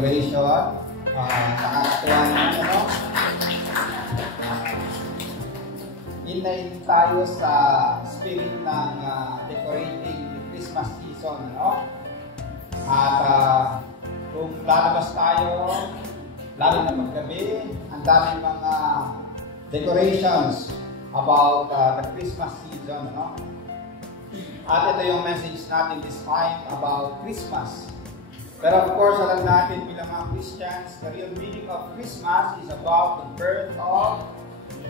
decoration. Nakakatuwa naman, ano? In tayo sa spirit ng decorating the Christmas season, ano? At kung lalabas tayo, lalo na paggabi, ang daming mga decorations about the Christmas season, ano? At ito yung message natin this time about Christmas. Pero of course, alam natin bilang mga Christians, the real meaning of Christmas is about the birth of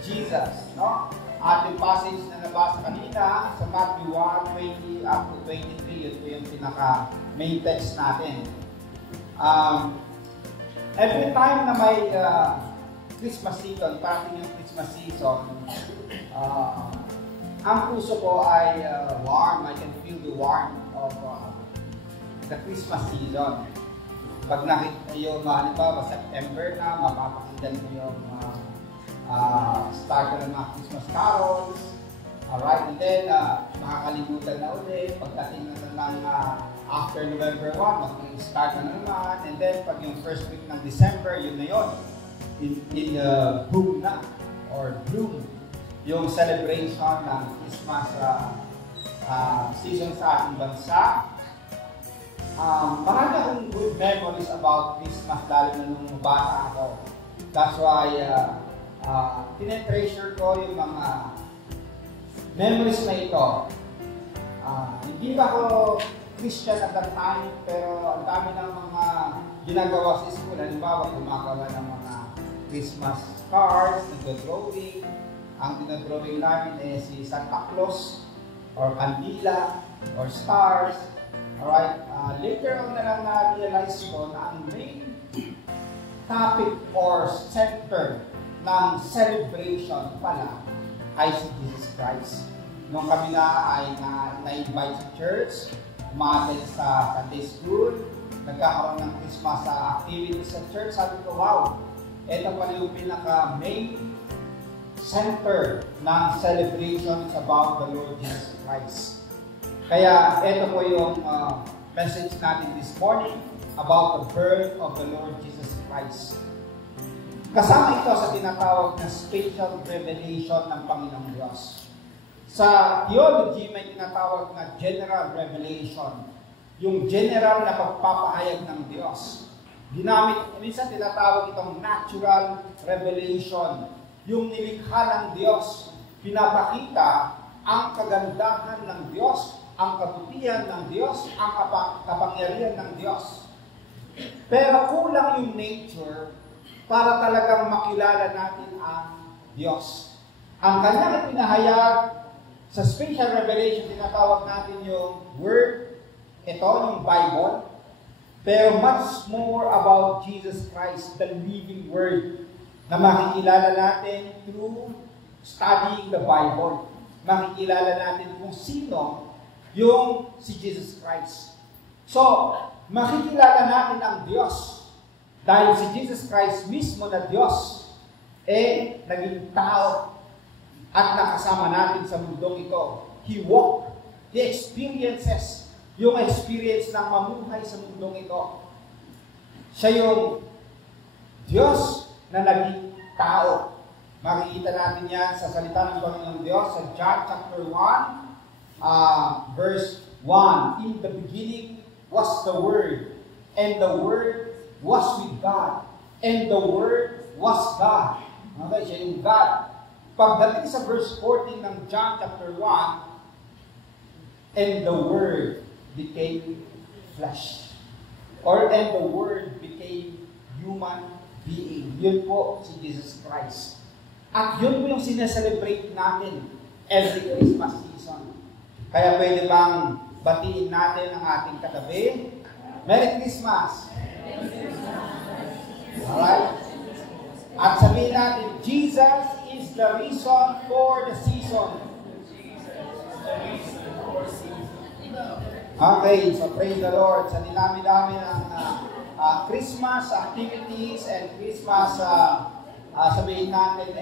Jesus, no? At yung passage na nabasa kanina sa Matthew 1:20 up to 23, yun yung pinaka-main text natin. Every time na may Christmas season, parating yung Christmas season, ang puso ko ay warm. I can feel the warmth of the Christmas season. Pag nakita yung, halimbawa, September na, mapapakinggan mo yung start ng mga Christmas carols. Alright, and then, makakalimutan na ulit. Pagdating na ng after November 1, mag-start na naman. And then, pag yung first week ng December, yun na yun. In boom na, or bloom, yung celebration ng Christmas season sa ating bansa. Marami akong good memories about Christmas, lalo na nung bata ako. That's why, tinetreasure ko yung mga memories na ito. Hindi ba ako Christian at that time, pero ang dami ng mga ginagawa sa school. Halimbawa, gumagawa ng mga Christmas cards, nag-drawing. Ang dinadrawing namin ay si Santa Claus, or kandila, or stars. Alright, later on na lang na-realize ko na ang main topic or center ng celebration pala ay si Jesus Christ. Nung kami na ay na-invite sa church, umaten sa Sunday school, nagkakaroon ng Christmas activities sa church, sabi ko, wow, ito pala yung pinaka-main center ng celebration about the Lord Jesus Christ. Kaya ito po yung message natin this morning about the birth of the Lord Jesus Christ. Kasama ito sa tinatawag na special revelation ng Panginoong Diyos. Sa theology, may tinatawag na general revelation. Yung general na pagpapahayag ng Diyos. Minsan tinatawag itong natural revelation. Yung nilikha ng Diyos, pinapakita ang kagandahan ng Diyos, ang kabutihan ng Diyos, ang kapangyarihan ng Diyos. Pero kulang yung nature para talagang makilala natin ang Diyos. Ang kanyang pinahayag sa special revelation, tinatawag natin yung Word, ito yung Bible, pero much more about Jesus Christ, the living Word, na makikilala natin through studying the Bible. Makikilala natin kung sino yung si Jesus Christ. So, makikilala natin ang Diyos dahil si Jesus Christ mismo na Diyos naging tao at nakasama natin sa mundong ito. He walked, He experiences yung experience ng mamuhay sa mundong ito. Siya yung Diyos na naging tao. Makikita natin yan sa salita ng Panginoong Diyos sa John chapter 1, verse 1. In the beginning was the Word, and the Word was with God, and the Word was God. Okay, siya yung God. Pagdating sa verse 14 ng John chapter 1, and the Word became flesh. And the Word became human being. Yun po si Jesus Christ. At yun po yung sineselebrate natin every Christmas season. Kaya pwede bang batiin natin ang ating katabi? Merry Christmas! Alright? At sabihin natin, Jesus is the reason for the season. Okay, so praise the Lord. Sa dinami-dami ng Christmas activities and Christmas, sabihin natin,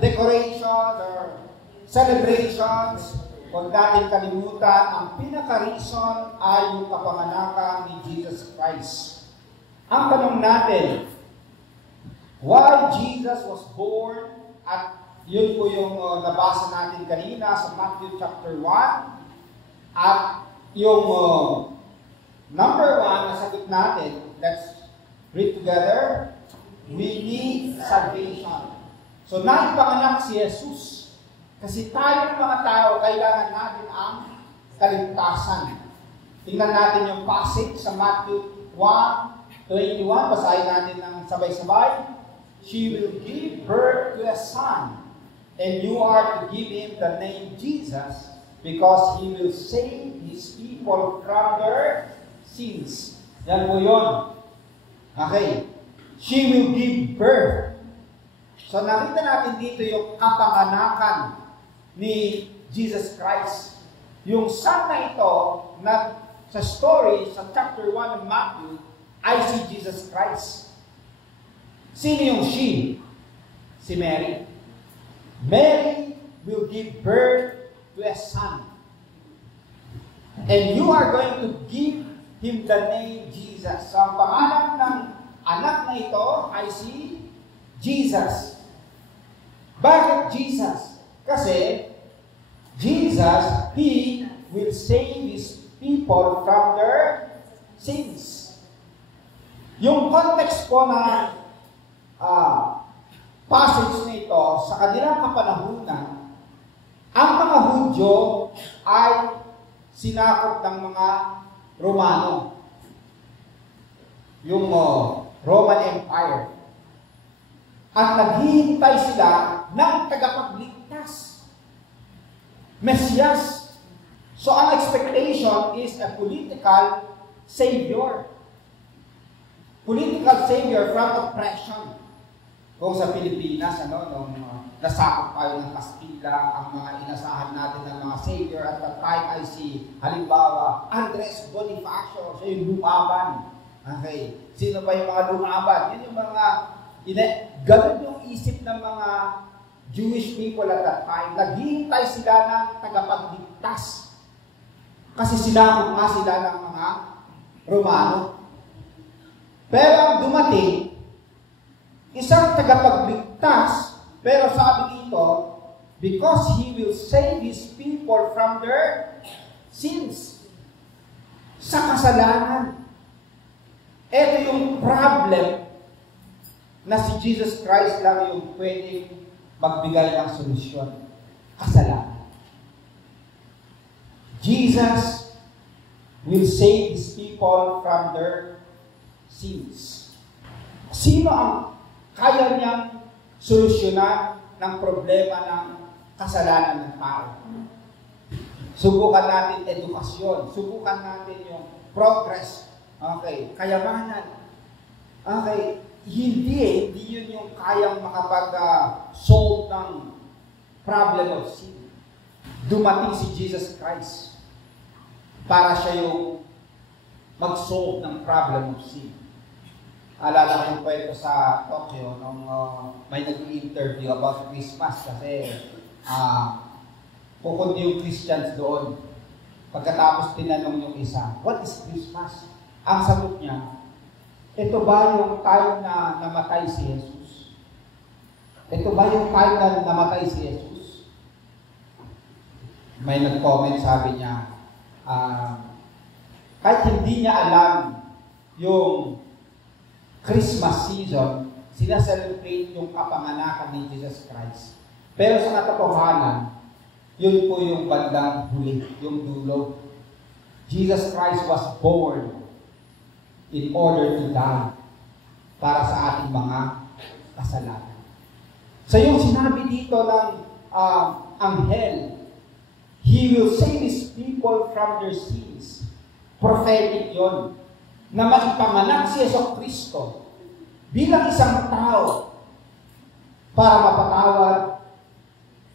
decoration or celebrations, huwag natin kalimutan, ang pinaka-reason ay yung kapanganakan ni Jesus Christ. Ang tanong natin, why Jesus was born, at yun po yung nabasa natin kanina sa Matthew chapter 1, at yung number 1 na sagot natin, let's read together, we need salvation. So naipanganak si Jesus, kasi tayo ng mga tao, kailangan natin ang kaligtasan. Tingnan natin yung passage sa Matthew 1:21, basahin natin ng sabay-sabay. She will give birth to a son, and you are to give him the name Jesus, because he will save his people from their sins. Yan po yun. Okay. She will give birth. So nakita natin dito yung kapanganakan ni Jesus Christ. Yung son na ito, na sa story, sa chapter 1 ng Matthew, ay si Jesus Christ. Sino yung she? Si Mary. Mary will give birth to a son. And you are going to give him the name Jesus. So ang pangalan ng anak na ito ay si Jesus. Bakit Jesus? Kasi Jesus, He will save His people from their sins. Yung context po na passage nito sa kanilang kapanahunan, ang mga Hudyo ay sinakop ng mga Romano. Yung Roman Empire. At naghihintay sila ng tagapagligtas. Mesias. So ang expectation is a political savior. Political savior from oppression. Kung sa Pilipinas, nung nasakop tayo ng Kastila, ang mga inasahan natin ng mga savior at that time ay si, halimbawa, Andres Bonifacio, siya yung lumaban. Okay. Sino ba yung mga lumaban? Yun yung mga, ganun yung isip ng mga Jewish people at that time. Naghihintay sila ng tagapagligtas. Kasi sinakop nga sila ng mga Romano. Pero ang dumating, isang tagapagligtas, pero sabi dito, because He will save His people from their sins. Sa kasalanan. Ito yung problem na si Jesus Christ lang yung pwedeng magbigay ng solusyon. Kasalanan. Jesus will save His people from their sins. Sino ang kaya niyang solusyonan ng problema ng kasalanan ng tao? Subukan natin edukasyon. Subukan natin yung progress. Okay, kayamanan. Okay, hindi yun yung kayang makapag-solve ng problem of sin. Dumating si Jesus Christ para siya yung mag-solve ng problem of sin. Alala ko yung kwento sa Tokyo nung may nag-interview about Christmas kasi pupunta yung Christians doon. Pagkatapos tinanong yung isa, what is Christmas? Ang sagot niya, ito ba yung time na namatay si Jesus? Ito ba yung time na namatay si Jesus? May nag-comment, sabi niya, kahit hindi niya alam yung Christmas season, sinaselebrate yung kapanganakan ni Jesus Christ. Pero sa katotohanan, yun po yung bandang huli, yung dulo. Jesus Christ was born in order to die para sa ating mga kasalanan. So yung sinabi dito ng anghel, He will save His people from their sins. Prophetic yon, na maipanganak si Jesucristo bilang isang tao para mapatawad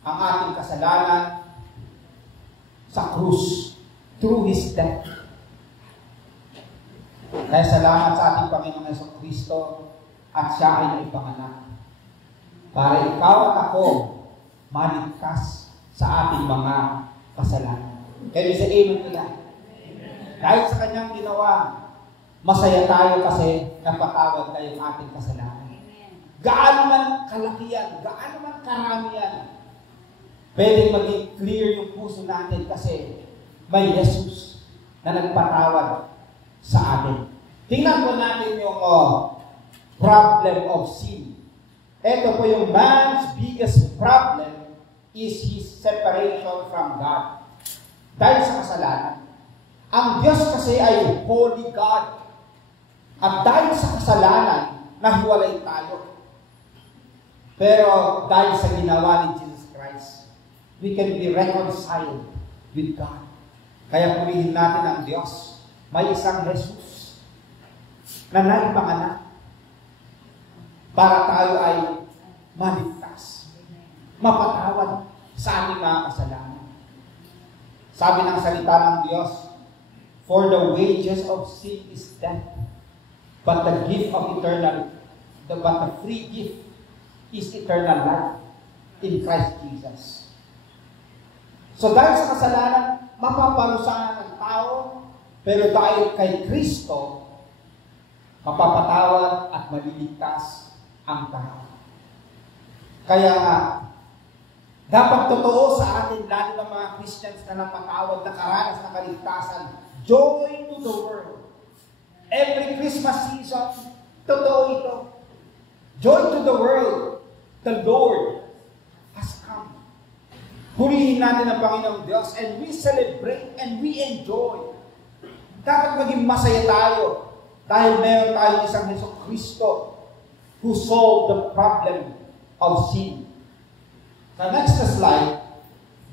ang ating kasalanan sa krus through His death. Kaya salamat sa ating Panginoong Jesucristo at siya ay naipanganak para ikaw at ako maligtas sa ating mga kasalanan. Kaya sa amen nila. Dahil sa kanyang ginawa, Masaya tayo kasi napatawad tayo ng ating kasalanan. Gaano man kalakihan, gaano man karami yan, pwedeng maging clear yung puso natin kasi may Jesus na nagpatawad sa atin. Tingnan po natin yung problem of sin. Ito po yung man's biggest problem is his separation from God. Dahil sa kasalanan. Ang Diyos kasi ay holy God. At dahil sa kasalanan, nahiwalay tayo. Pero dahil sa ginawa ni Jesus Christ, we can be reconciled with God. Kaya purihin natin ang Diyos. May isang Jesus na naipanganak para tayo ay maligtas, mapatawad sa ating mga kasalanan. Sabi ng salita ng Diyos, for the wages of sin is death, but the free gift is eternal life in Christ Jesus. So dahil sa kasalanan, mapaparusahan ng tao, pero dahil kay Kristo, mapapatawad at maliligtas ang tao. Kaya nga, dapat totoo sa atin, lalo ng mga Christians na napatawad, nakaranas ng kaligtasan, joy to the world. Every Christmas season, totoo ito. Joy to the world. The Lord has come. Purihin natin ang Panginoong Diyos and we celebrate and we enjoy. Dapat maging masaya tayo dahil meron tayong isang Jesucristo who solved the problem of sin. The next slide,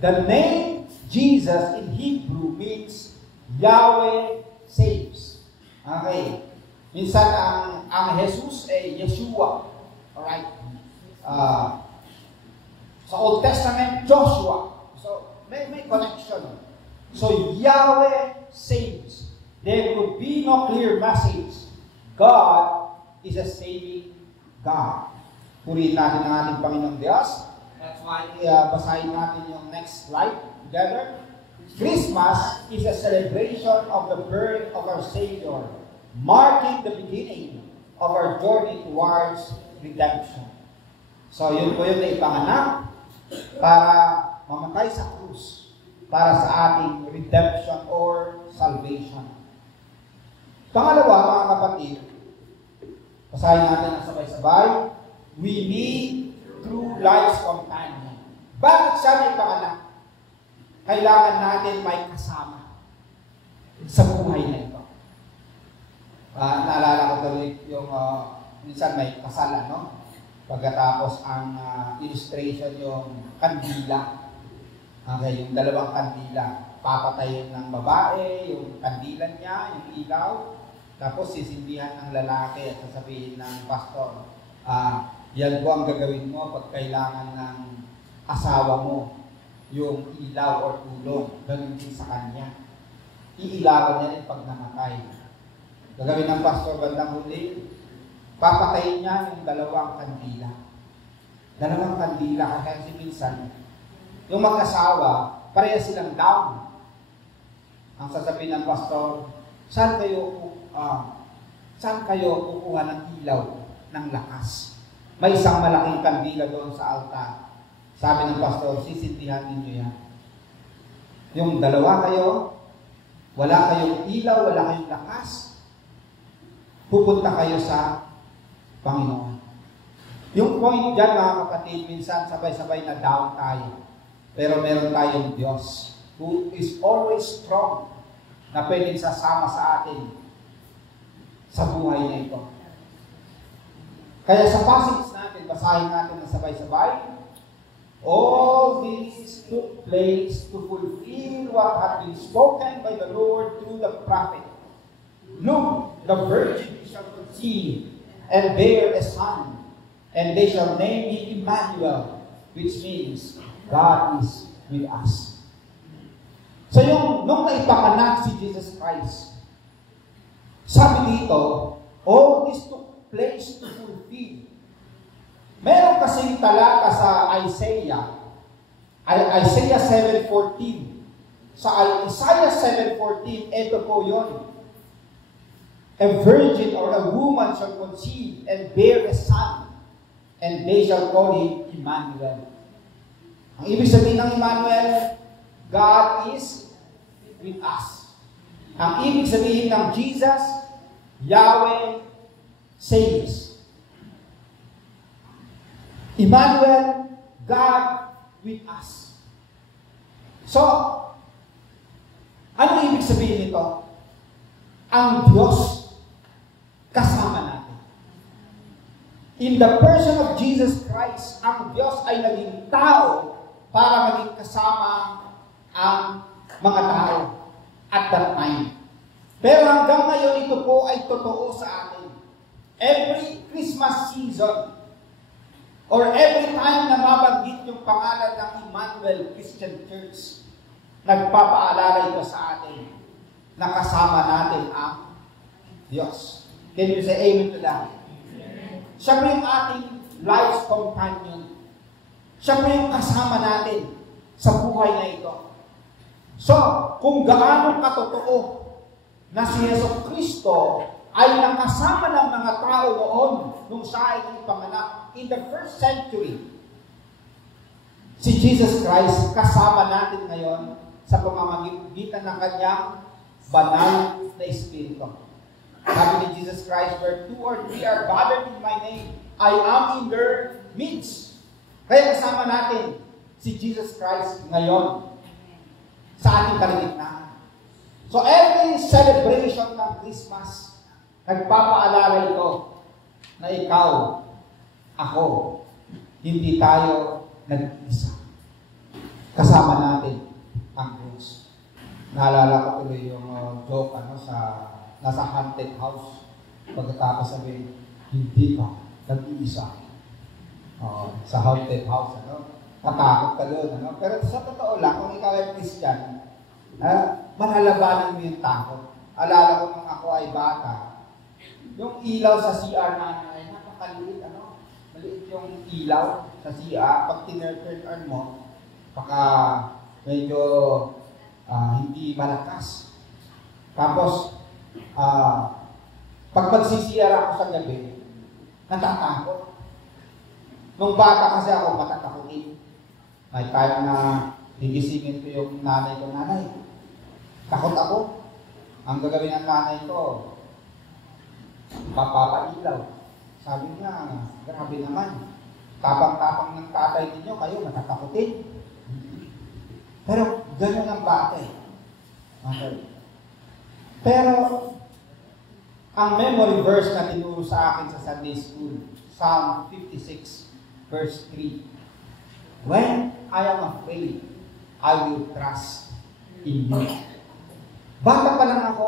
the name Jesus in Hebrew means Yahweh saves. Okay. Minsan ang Jesus ay Yeshua. Alright. Sa Old Testament, Joshua. So, may connection. So, Yahweh saves. There would be no clear message. God is a saving God. Purihin natin ang ating Panginoong Diyos. That's why basahin natin yung next slide together. Christmas is a celebration of the birth of our Savior, marking the beginning of our journey towards redemption. So, yun po yung naipanganak para mamatay sa krus para sa ating redemption or salvation. Pangalawa, mga kapatid, basahin natin ang sabay-sabay. We need true life's companion. Bakit siya naipanganak? Kailangan natin may kasama sa buhay na ito. Naalala ko tuloy yung minsan may kasal, no? Pagkatapos ang illustration yung kandila. Okay, yung dalawang kandila. Papatayin ng babae, yung kandilan niya, yung ilaw. Tapos sisindihan ng lalaki at sasabihin ng pastor, yan po ang gagawin mo pag kailangan ng asawa mo, yung ilaw or tulong. Ganun din sa kanya. Iilawan niya rin pag namatay. Gagawin ng pastor bandang huli, papatayin niya yung dalawang kandila. Dalawang kandila kasi minsan, yung mag-asawa, pareha silang down. Ang sasabihin ng pastor, saan kayo kukuha ng ilaw ng lakas? May isang malaking kandila doon sa altar. Sabi ng pastor, sisindihan ninyo yan. Yung dalawa kayo, wala kayong ilaw, wala kayong lakas, pupunta kayo sa Panginoon. Yung point dyan, mga kapatid, minsan sabay-sabay na down tayo. Pero meron tayong Diyos who is always strong na pwedeng sasama sa atin sa buhay na ito. Kaya sa passage natin, basahin natin na sabay-sabay. All this took place to fulfill what had been spoken by the Lord through the prophet. Look, the virgin shall conceive and bear a son, and they shall name him Emmanuel, which means God is with us. So nung naipanganak si Jesus Christ, sabi dito, all this took place to fulfill. Meron kasing talata sa Isaiah 7:14. Sa Isaiah 7:14, ito po yun. a virgin or a woman shall conceive and bear a son, and they shall call him Emmanuel. Ang ibig sabihin ng Emmanuel, God is with us. Ang ibig sabihin ng Jesus, Yahweh saves. Emmanuel, God with us. So, ano ibig sabihin nito? Ang Diyos kasama natin. In the person of Jesus Christ, ang Diyos ay naging tao para maging kasama ang mga tao at that time. Pero hanggang ngayon, ito po ay totoo sa atin. Every Christmas season, or every time na mabanggit yung pangalan ng Emmanuel Christian Church, nagpapaalala ito sa atin na kasama natin ang Diyos. Can you say amen to that? Siya po yung ating life's companion. Siya po yung kasama natin sa buhay na ito. So, kung gaano katotoo na si Yesu Kristo ay nakasama ng mga tao noon nung siya ay ipanganak in the first century, si Jesus Christ kasama natin ngayon sa pamamagitan ng kanyang banal na Espiritu. Sabi ni Jesus Christ, where 2 or 3 are gathered in my name, I am in their midst. Kaya kasama natin si Jesus Christ ngayon sa ating kaligitnaan. So every celebration ng Christmas, nagpapaalala ito na ikaw, ako, hindi tayo nag-isa. Kasama natin ang Diyos. Naalala ko tuloy yung joke nasa haunted house. Pagkatapos sabihin, hindi ka nag-iisa. Sa haunted house, tatakot ka doon. Pero sa totoo lang, kung ikaw ay Christian, malalabanan mo yung takot. Alala ko nung ako ay bata, yung ilaw sa CR namin ay napakaliit, maliit yung ilaw sa CR. Pag tinurn on mo, baka medyo hindi malakas. Tapos, pag magsisiyar ako sa gabi, natatakot. Nung bata kasi ako, matatakotin. May time na higisingin ko yung nanay ko, nanay, takot ako. Ang gagawin ng nanay ko, papapailaw. Sabi niya, grabe naman. Tapang-tapang ng tatay ninyo, kayo matatakotin. Pero gano'n ang bata eh. Okay. Pero ang memory verse na tinuro sa akin sa Sunday School, Psalm 56, verse 3. When I am afraid, I will trust in you. Bata pa lang ako,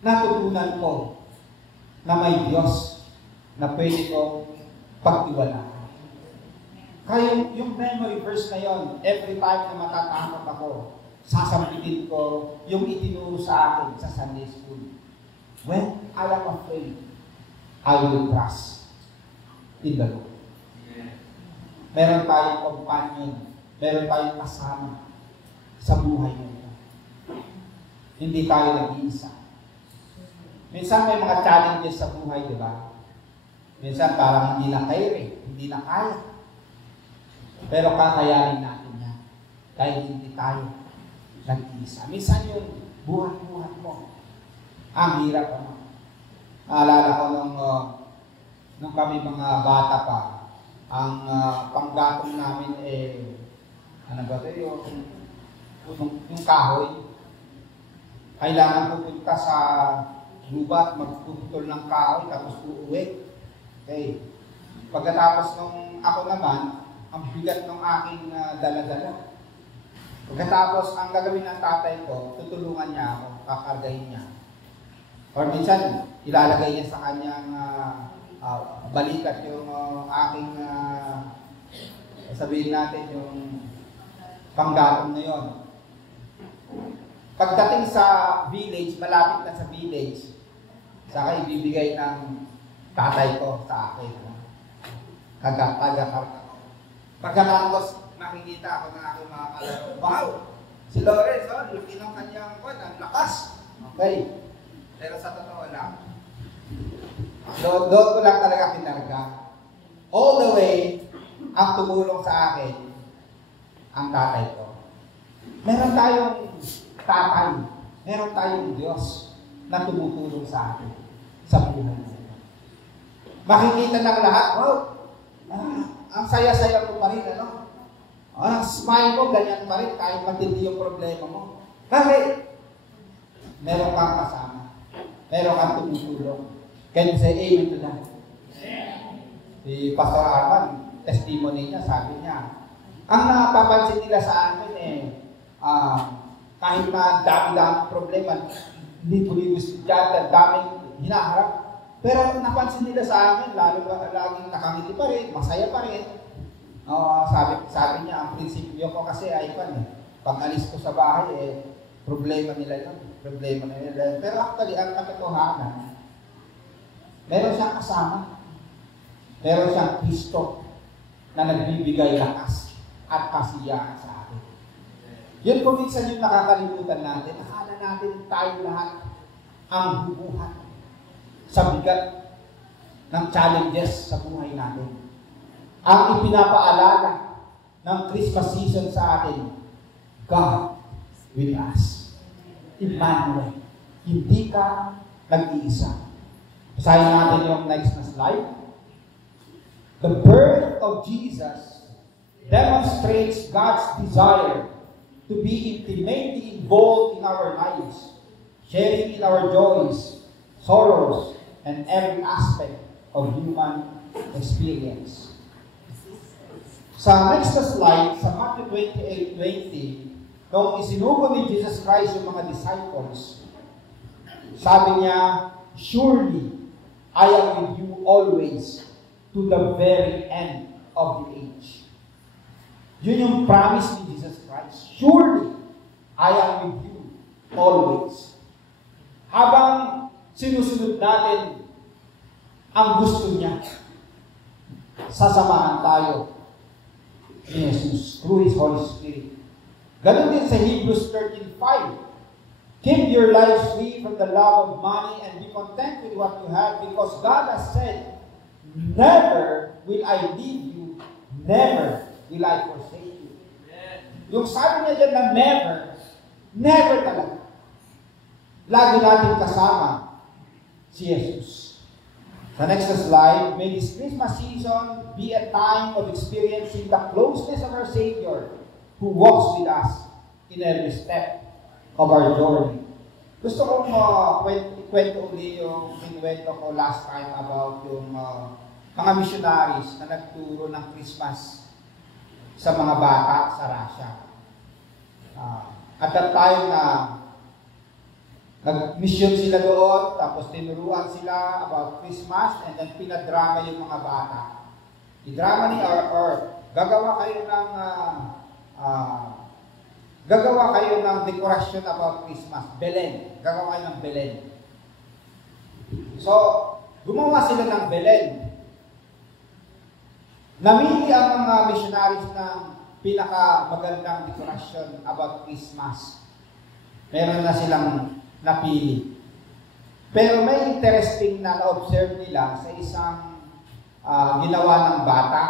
natutunan ko na may Diyos na pwede ko pagtiwalaan. Kaya yung memory verse na yon, every time na matatakot ako, sasampitin ko yung itinuro sa akin sa Sunday School. When I am afraid, I will trust in the Lord. Meron tayong companion, meron tayong kasama sa buhay nito. Hindi tayo nag-iisa. Minsan may mga challenges sa buhay, di ba? Minsan parang hindi na kaya. Pero kakayanin natin yan. Kahit hindi tayo nag-iisa. Minsan yung buhat-buhat mo. Ang hirap . Naalala ko nung kami mga bata pa, ang panggatong namin yung kahoy. Kailangan pupunta sa gubat, magpuputol ng kahoy, tapos uuwi. Okay. Pagkatapos nung ako naman, ang bigat ng aking dala-dala. Pagkatapos, ang gagawin ng tatay ko, tutulungan niya ako, kakargahin niya. Or minsan, ilalagay niya sa kanyang balikat yung aking, sabihin natin, yung panggatong na yon. Pagdating sa village, malapit na sa village, saka ibibigay ng tatay ko sa akin. Taga-karga. Pagkatapos, nakikita ako ng aking mga kalaro. Wow! Si Lawrence, laki ng kanyang ang lakas. Okay. Pero sa totoo lang, doon ko lang talaga kinarga. All the way, ang tumulong sa akin, ang tatay ko. Meron tayong tatay, meron tayong Diyos na tumutulong sa atin sa buhay natin. Makikita ng lahat, wow, ang saya-saya ko pa rin, ano? Smile mo, ganyan pa rin, kahit matindi yung problema mo. Bakit? Meron kang kasama. Meron kang tumutulong. Can you say amen to that? Si Pastor Arman, testimony niya, sabi niya, ang napapansin nila sa akin kahit na dami-dami problema, libo-libo estudyante, daming hinaharap, pero napansin nila sa akin, laging nakangiti pa rin, masaya pa rin. Sabi niya, ang prinsipyo ko kasi ay pag alis ko sa bahay, problema nila yun. Pero actually, ang katotohanan, meron siyang kasama. Meron siyang Kristo na nagbibigay lakas at kasiyahan sa atin. Yun po minsan yung nakakalimutan natin. Akala natin tayo lahat ang bubuhat sa bigat ng challenges sa buhay natin. Ang ipinapaalala ng Christmas season sa atin, God with us. Emmanuel. Hindi ka nag-iisa. Basahin natin yung next na slide. The birth of Jesus demonstrates God's desire to be intimately involved in our lives, sharing in our joys, sorrows, and every aspect of human experience. Sa next na slide, sa Matthew 28:20, nung isinugo ni Jesus Christ yung mga disciples, sabi niya, surely I am with you always to the very end of the age. Yun yung promise ni Jesus Christ. Surely I am with you always. Habang sinusunod natin ang gusto niya, sasamahan tayo ni Jesus through His Holy Spirit. Ganun din sa Hebrews 13:5. Keep your lives free from the love of money and be content with what you have, because God has said, never will I leave you, never will I forsake you. Yung sabi niya dyan na never talaga. Lagi natin kasama si Jesus. Sa next slide, may this Christmas season be a time of experiencing the closeness of our Savior who walks with us in every step of our journey. Gusto kong kwento uli yung kinuwento ko last time about yung mga missionaries na nagturo ng Christmas sa mga bata sa Russia. At that time na nag-mission sila doon, tapos tinuruan sila about Christmas, and then pinadrama yung mga bata. I-drama ni or gagawa kayo ng dekorasyon about Christmas. Belen. Gagawa kayo ng Belen. So, gumawa sila ng Belen. Namili ang mga missionaries ng pinakamagandang dekorasyon about Christmas. Meron na silang napili. Pero may interesting na na-observe nila sa isang ginawa ng bata.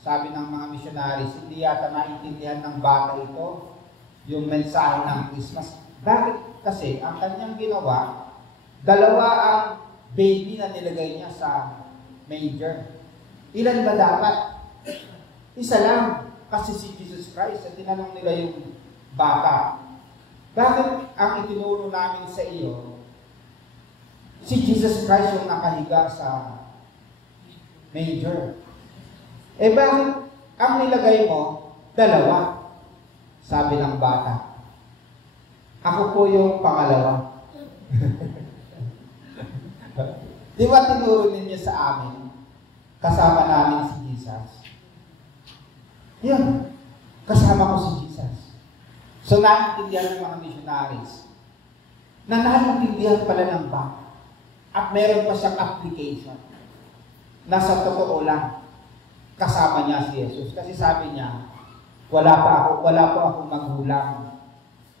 Sabi ng mga missionaries, hindi yata naintindihan ng bata ito yung mensahe ng Christmas. Bakit? Kasi ang kanyang ginawa, dalawa ang baby na nilagay niya sa manger. Ilan ba dapat? Isa lang. Kasi si Jesus Christ, at tinanong nila yung bata, bakit ang itinuro namin sa iyo, si Jesus Christ yung nakahiga sa manger? Bakit ang nilagay mo, dalawa? Sabi ng bata, ako po yung pangalawa. Di ba tinuro ninyo sa amin, kasama namin si Jesus? Yan, kasama ko si Jesus. So, naiintindihan ng mga missionaries na naiintindihan pala ng bata. At meron pa siyang application na sa totoo lang, kasama niya si Jesus. Kasi sabi niya, wala pa akong magulang.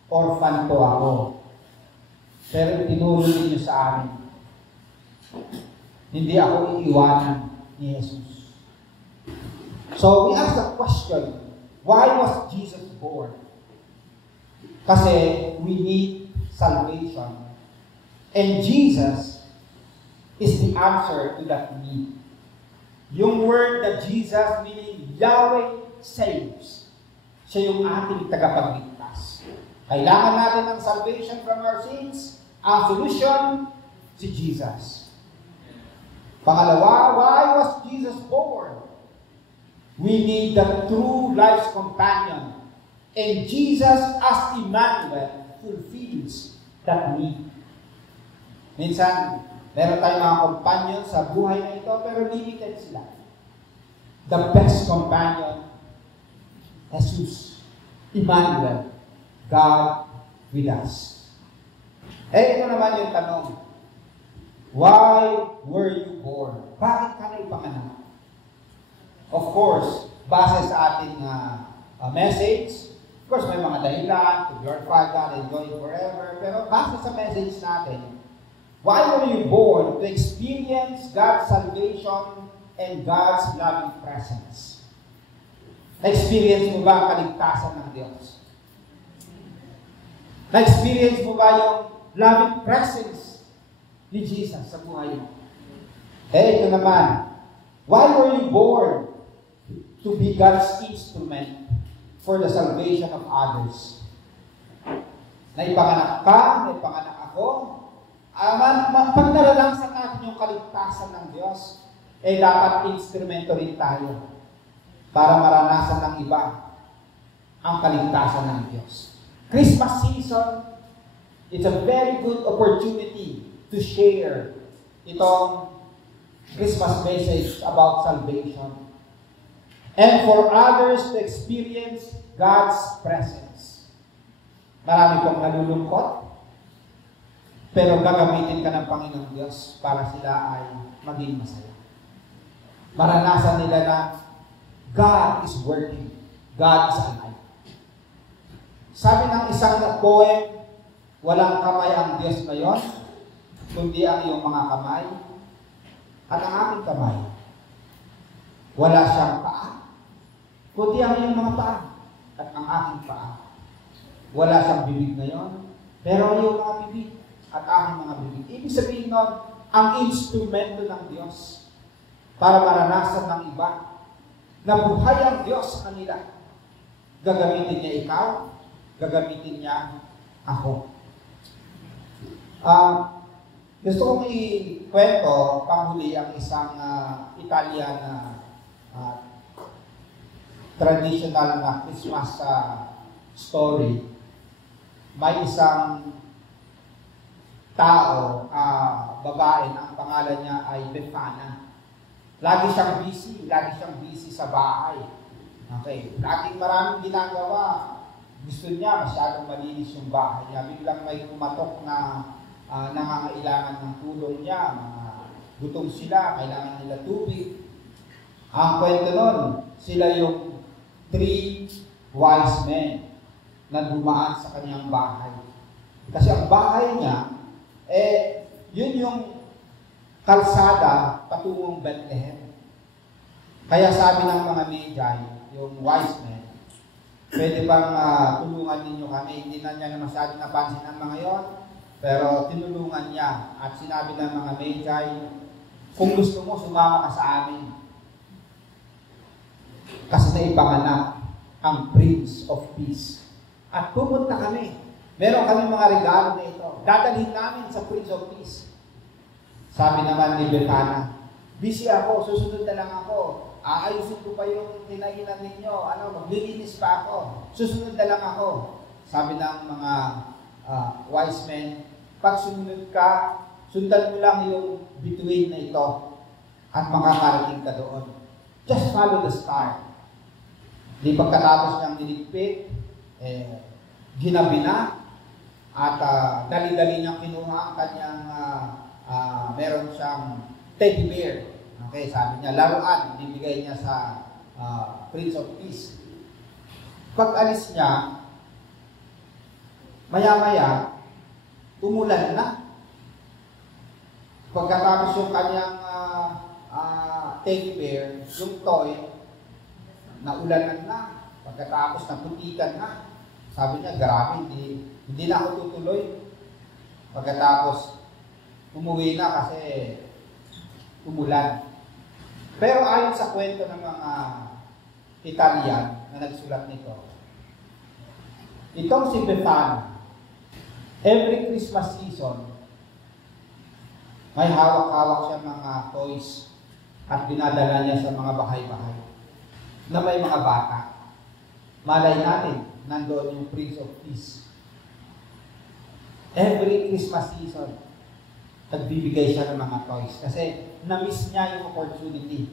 Orphan po ako. Pero tinuro ninyo sa amin. Hindi ako iiwanan ni Jesus. So we ask the question, why was Jesus born? Kasi we need salvation. And Jesus is the answer to that need. Yung word that Jesus, meaning Yahweh saves, siya yung ating tagapagligtas. Kailangan natin ng salvation from our sins. Ang solution, si Jesus. Pangalawa, why was Jesus born? We need the true life's companion. And Jesus, as Emmanuel, fulfills that need. Minsan, meron tayong mga companion sa buhay na ito, pero limited sila. The best companion, Jesus, Emmanuel, God with us. Ito naman yung tanong. Why were you born? Bakit ka na ipanganak? Of course, base sa ating message, of course, may mga dahilan to glorify God and enjoy it forever. Pero base sa message natin, why were you born? To experience God's salvation and God's loving presence. Na-experience mo ba ang kaligtasan ng Diyos? Na-experience mo ba yung loving presence ni Jesus sa buhay mo? Ito naman, why were you born? To be God's instrument for the salvation of others. Naipanganak ka, naipanganak ako. Pag nalalasan natin yung kaligtasan ng Diyos, dapat instrumento rin tayo para maranasan ng iba ang kaligtasan ng Diyos. Christmas season, it's a very good opportunity to share itong Christmas message about salvation. And for others to experience God's presence. Marami pong nalulungkot, pero gagamitin ka ng Panginoong Diyos para sila ay maging masaya. Maranasan nila na God is working. God is alive. Sabi ng isang poem, walang kamay ang Diyos ngayon, kundi ang iyong mga kamay at ang aking kamay. Wala siyang paa, kundi ang iyong mga paa at ang aking paa. Wala siyang bibig ngayon, pero ang iyong mga bibig at aking mga bibig. Ibig sabihin nun, ang instrumento ng Diyos para maranasan ng iba na buhay ang Diyos sa kanila. Gagamitin niya ikaw, gagamitin niya ako. Gusto kong ikwento panghuli ang isang Italian na traditional na Christmas story. May isang tao, babae, na ang pangalan niya ay Befana. Lagi siyang busy sa bahay. Okay, laging maraming ginagawa. Gusto niya, masyadong malinis yung bahay niya. Biglang may kumatok na nangangailangan ng tulong niya. Mga gutom sila, kailangan nila tubig. Ang kwento nun, sila yung 3 wise men na dumaan sa kanyang bahay. Kasi ang bahay niya, yun yung kalsada patungong Bethlehem. Kaya sabi ng mga Magi, yung wise men, pwede bang tulungan ninyo kami? Hindi na niya na masyadong napansin ang mga yon, pero tinulungan niya at sinabi ng mga Magi, kung gusto mo, sumama ka sa amin. Kasi naipanganak ang Prince of Peace. At pupunta kami. Meron kami mga regalo na ito. Dadalhin namin sa Prince of Peace. Sabi naman ni Befana, busy ako, susunod na lang ako. Aayusin ko pa yung tinainan ninyo. Maglilinis pa ako. Susunod na lang ako. Sabi ng mga wise men, pag sumunod ka, sundan mo lang yung bituin na ito at makakarating ka doon. Just follow the star. Di pagkatapos niyang niligpit, ginabi na at dali-dali niyang kinuha ang kanyang meron siyang teddy bear. Okay, sabi niya, laruan, ibibigay niya sa Prince of Peace. Pag alis niya, maya-maya, umulan na. Pagkatapos yung kanyang teddy bear, yung toy, naulanan na. Pagkatapos naputikan na. Sabi niya, grabe, hindi na ako tutuloy. Pagkatapos, umuwi na kasi umulan. Pero ayon sa kwento ng mga Italian na nagsulat nito, itong si Bethany, every Christmas season, may hawak-hawak siya mga toys at dinadala niya sa mga bahay-bahay na may mga bata. Malay natin, nandoon yung Prince of Peace. Every Christmas season, nagbibigay siya ng mga toys kasi na-miss niya yung opportunity.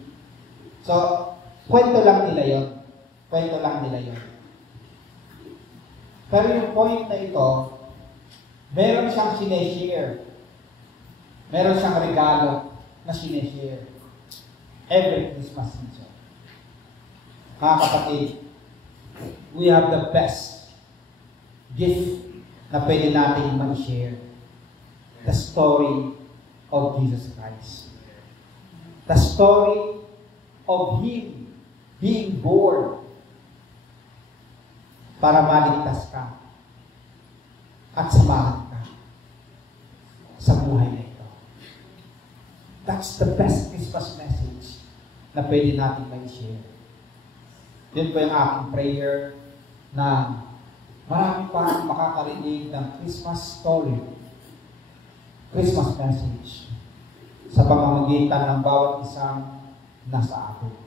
So, kwento lang nila yon. Kwento lang nila yon. Pero yung point na ito, meron siyang sineshare. Meron siyang regalo na sineshare. Every Christmas season. Mga kapatid, we have the best gift na pwede natin ma-share. The story of Jesus Christ. The story of Him being born para maligtas ka at samahan ka sa buhay na ito. That's the best Christmas message na pwede natin ma-share. Yun po yung aking prayer na marami pa makakarinig ng Christmas story, Christmas message sa pamamagitan ng bawat isang nasa atin.